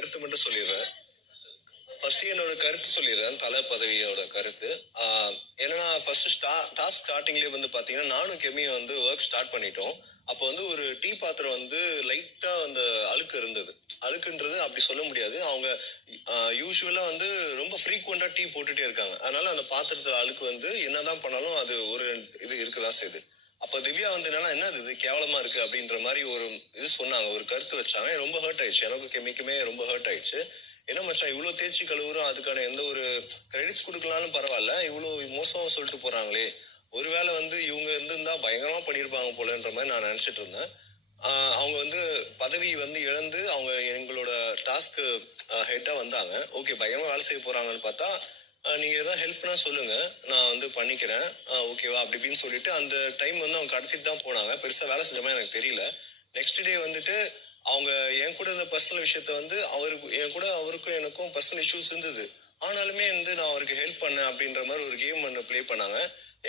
கருத்து மட்டும் சொல்லிடுறேன். ஃபர்ஸ்ட் என்னோட கருத்து சொல்லிடுறேன் தலை பதவியோட கருத்து. என்னன்னா ஃபர்ஸ்ட் ஸ்டா டாஸ்க் ஸ்டார்டிங்லேயே வந்து பார்த்தீங்கன்னா நானும் கெமியும் வந்து ஒர்க் ஸ்டார்ட் பண்ணிட்டோம். அப்போ வந்து ஒரு டீ பாத்திரம் வந்து லைட்டாக அந்த அழுக்கு இருந்தது. அழுக்குன்றது அப்படி சொல்ல முடியாது. அவங்க யூஸ்வலாக வந்து ரொம்ப ஃப்ரீக்வெண்ட்டாக டீ போட்டுகிட்டே இருக்காங்க. அதனால அந்த பாத்திரத்தில் அழுக்கு வந்து என்னதான் பண்ணாலும் அது ஒரு இது இருக்க தான் செய்யுது. அப்போ திவ்யா வந்து என்னன்னா என்ன இது கேவலமா இருக்கு அப்படின்ற மாதிரி ஒரு இது சொன்னாங்க. ஒரு கருத்து வச்சாங்க. ரொம்ப ஹர்ட் ஆயிடுச்சு. எனக்கு கெமிக்குமே ரொம்ப ஹர்ட் ஆயிடுச்சு. என்ன மச்சான் இவ்வளோ தேய்ச்சி கழுவுறோம். அதுக்கான எந்த ஒரு கிரெடிட்ஸ் கொடுக்கலாம்னு பரவாயில்ல. இவ்வளோ மோசமா சொல்லிட்டு போறாங்களே. ஒருவேளை வந்து இவங்க இருந்திருந்தா பயங்கரமா பண்ணியிருப்பாங்க போலன்ற மாதிரி நான் நினைச்சிட்டு இருந்தேன். அவங்க வந்து பதவி வந்து இழந்து அவங்க எங்களோட டாஸ்க்கு ஹெட்டாக வந்தாங்க. ஓகே பயங்கரமா வேலை செய்ய போறாங்கன்னு பார்த்தா நீங்கள் நீங்க ஏதாவது ஹெல்ப்னா சொல்லுங்கள் நான் வந்து பண்ணிக்கிறேன். ஓகேவா அப்படி இப்படின்னு சொல்லிட்டு அந்த டைம் வந்து அவங்க கடத்திட்டு தான் போனாங்க. பெருசாக வேலை செஞ்ச மாதிரி எனக்கு தெரியல. நெக்ஸ்ட் டே வந்துட்டு அவங்க என் கூட இந்த பர்சனல் விஷயத்த வந்து அவருக்கு என் கூட அவருக்கும் எனக்கும் பர்சனல் இஷ்யூஸ் இருந்தது. ஆனாலுமே வந்து நான் அவருக்கு ஹெல்ப் பண்ணேன் அப்படின்ற மாதிரி ஒரு கேம் ஒன்று ப்ளே பண்ணாங்க.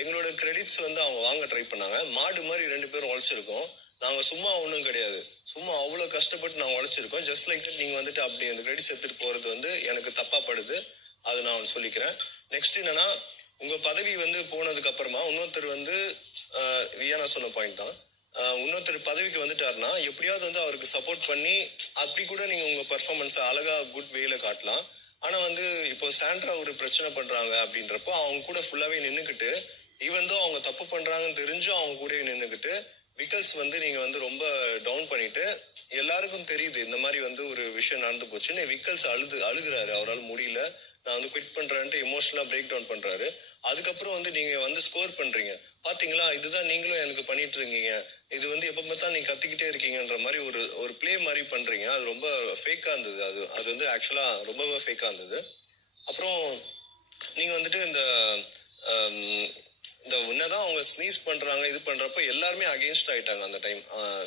எங்களோட கிரெடிட்ஸ் வந்து அவங்க வாங்க ட்ரை பண்ணாங்க. மாடு மாதிரி ரெண்டு பேரும் உழைச்சிருக்கோம். நாங்கள் சும்மா ஒன்றும் கிடையாது. சும்மா அவ்வளோ கஷ்டப்பட்டு நாங்கள் உழைச்சிருக்கோம். ஜஸ்ட் லைக் தட் நீங்கள் வந்துட்டு அப்படி அந்த கிரெடிட்ஸ் எடுத்துகிட்டு போகிறது வந்து எனக்கு தப்பாக படுது அது நான் சொல்லிக்கிறேன். நெக்ஸ்ட் என்னன்னா உங்க பதவி வந்து போனதுக்கு அப்புறமா இன்னொருத்தர் வந்து வியானா சொன்ன பாயிண்ட் தான். இன்னொருத்தர் பதவிக்கு வந்துட்டாருன்னா எப்படியாவது வந்து அவருக்கு சப்போர்ட் பண்ணி அப்படி கூட நீங்க உங்க பர்ஃபார்மன்ஸை அழகா குட் வேல காட்டலாம். ஆனா வந்து இப்போ சாண்ட்ரா ஒரு பிரச்சனை பண்றாங்க அப்படின்றப்போ அவங்க கூட ஃபுல்லாவே நின்றுக்கிட்டு ஈவன் தான் அவங்க தப்பு பண்றாங்கன்னு தெரிஞ்சும் அவங்க கூட நின்றுக்கிட்டு விக்கல்ஸ் வந்து நீங்க வந்து ரொம்ப டவுன் பண்ணிட்டு எல்லாருக்கும் தெரியுது இந்த மாதிரி வந்து ஒரு விஷயம் நடந்து போச்சுன்னு விக்கல்ஸ் அழுது அழுகுறாரு அவரால் முடியல. நான் வந்து குவிட் பண்றேன்ட்டு எமோஷனலா பிரேக் டவுன் பண்றாரு. அதுக்கப்புறம் வந்து நீங்க வந்து ஸ்கோர் பண்றீங்க. பாத்தீங்களா? இதுதான் நீங்களும் எனக்கு பண்ணிட்டு இருக்கீங்க. இது வந்து எப்ப பார்த்தா நீங்க கத்திக்கிட்டே இருக்கீங்கன்ற மாதிரி ஒரு ஒரு ப்ளே மாதிரி பண்றீங்க. அது ரொம்ப ஃபேக்கா இருந்தது. அது அது வந்து ஆக்சுவலா ரொம்பவே ஃபேக்கா இருந்தது. அப்புறம் நீங்க வந்துட்டு இந்த இந்த என்னதான் அவங்க ஸ்னீஸ் பண்றாங்க இது பண்றப்ப எல்லாருமே அகேன்ஸ்ட் ஆயிட்டாங்க அந்த டைம்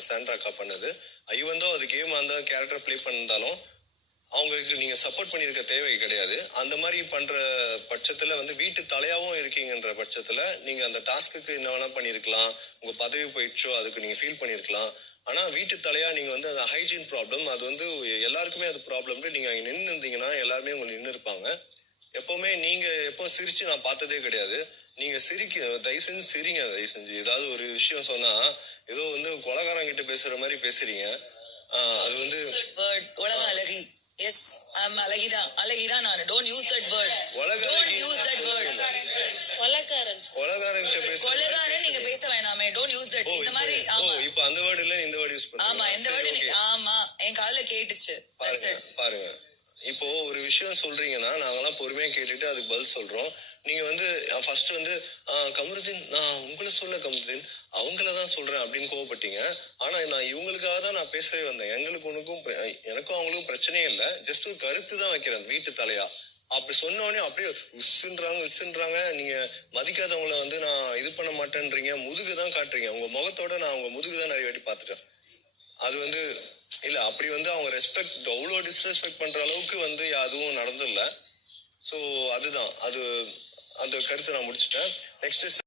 சாண்ட்ராக்கா பண்ணது. ஐவன் தான் அது கேம் அந்த கேரக்டர் ப்ளே பண்ணிருந்தாலும் அவங்களுக்கு நீங்க சப்போர்ட் பண்ணியிருக்க தேவை கிடையாது. அந்த மாதிரி பண்ற பட்சத்துல வந்து வீட்டு தலையாவும் இருக்கீங்கன்ற பட்சத்துல நீங்க அந்த டாஸ்க்குக்கு என்ன வேணா பண்ணிருக்கலாம் உங்க பதவி போயிடுச்சோ அதுக்கு நீங்க ஃபீல் பண்ணிருக்கலாம் ஆனா வீட்டு தலையா நீங்க வந்து அந்த ஹைஜீன் ப்ராப்ளம் அது வந்து எல்லாருக்குமே அது ப்ராப்ளம் நீங்க அங்க நின்று இருந்தீங்கன்னா எல்லாருமே உங்களுக்கு நின்று இருப்பாங்க எப்பவுமே நீங்க எப்போ சிரிச்சு நான் பார்த்ததே கிடையாது. நீங்க சிரிக்க தயவு செஞ்சு சிரிங்க தயவு செஞ்சு. ஏதாவது ஒரு விஷயம் சொன்னா ஏதோ வந்து கொலகாரங்க கிட்ட பேசுற மாதிரி பேசுறீங்க. ஆஹ் அது வந்து வேர்ட் உலக அழகி. எஸ் ஐம் அழகிதான் அழகிதான் நான். Don't use that word don't use that word கொலகாரங்க கிட்ட மாதிரி கொலைகாரன் நீங்க. பேச வேணாமே. டோன்ட் யூஸ் தட் இந்த இப்போ- மாதிரி ஆமா. இப்போ அந்த வேர்டு இல்ல இந்த வேர்டு யூஸ் பண்ணுங்க ஆமா எந்த வேர்டு ஆமா. என் காதுல கேட்டுச்சு. பாருங்க. பாருங்க. இப்போ ஒரு விஷயம் சொல்றீங்கன்னா நாங்கெல்லாம் பொறுமையா கேட்டுட்டு அதுக்கு பதில் சொல்றோம். நீங்க வந்து ஃபர்ஸ்ட் வந்து கமருதீன் நான் உங்களை சொல்ல கமருதீன் அவங்கள தான் சொல்றேன் அப்படின்னு கோவப்பட்டீங்க. ஆனா நான் இவங்களுக்காக தான் நான் பேசவே வந்தேன். எங்களுக்கு உனக்கும் எனக்கும் அவங்களுக்கும் பிரச்சனையே இல்லை. ஜஸ்ட் ஒரு கருத்து தான் வைக்கிறேன் வீட்டு தலையா. அப்படி சொன்னோடனே அப்படியே உஸ்ன்றாங்க உஸ்ன்றாங்க நீங்க மதிக்காதவங்கள வந்து நான் இது பண்ண மாட்டேன்றீங்க. முதுகு தான் காட்டுறீங்க. உங்க முகத்தோட நான் உங்க முதுகு தான் நிறைய வாட்டி பார்த்துட்டேன். அது வந்து இல்ல அப்படி வந்து அவங்க ரெஸ்பெக்ட் அவ்வளோ டிஸ்ரெஸ்பெக்ட் பண்ற அளவுக்கு வந்து அதுவும் நடந்தில்ல ஸோ அதுதான். அது அந்த கருத்தை நான் முடிச்சிட்டேன். நெக்ஸ்ட்